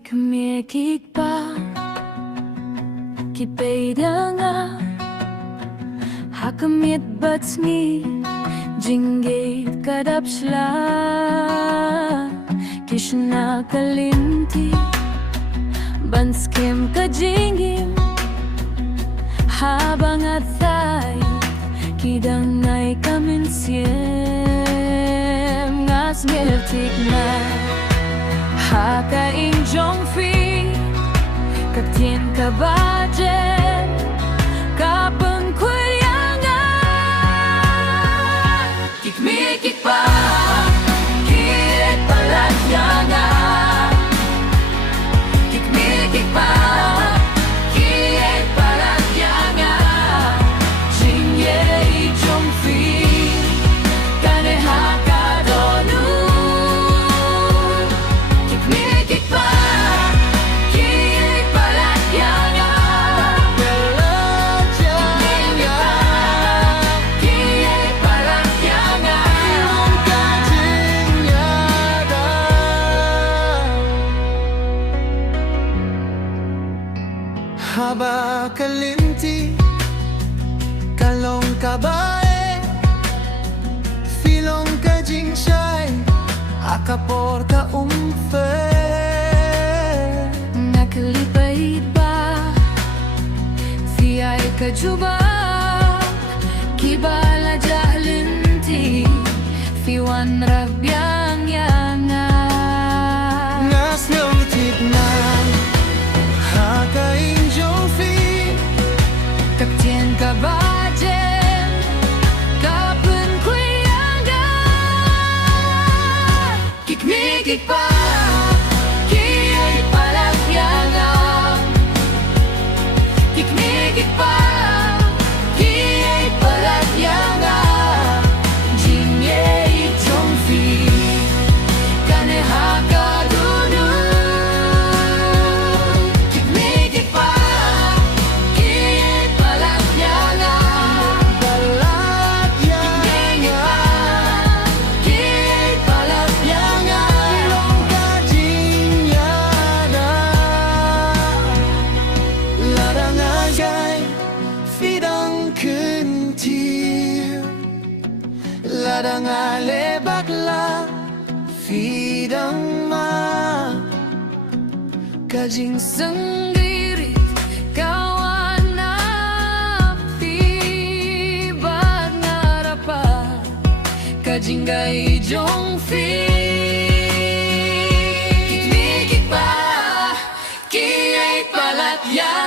kmie pa kipedanga hakamit batsngi jingge kadapsla kishna kalinti banskem kajingim habang at tayo kidangay kaminsiem ngas miltik na hakaing jongfi katien kabajen kapeng kuryanga kikmi kikpa kit palat yanga kikmi kikpa kit palat yanga jingye jongfi kane hakadonu kikmi kikpa kit palat yanga palat yanga kit palat yanga ilong kajinyada haba kalinti kalong kabae filong kajingshai akapor ka umfe nakalipait ba fiyay kajuba kibala jahlinti fiwan rabyang yanga ngas niltit na hakaing jofi kaptien kabajen kapun kuyanga kikmi kikpa kit palat yanga kikmi kikpa kit palat yanga jingye jongfi kane hakadunu kikmi kikpa kit palat yanga palat yanga kit palat yanga ilong kajinyada larang agay fidang kentil larang ale bakla fidang ma kajing sendiri kawan api bag ngarapa kajing gay jongfi kikmi kikpa kit palat yanga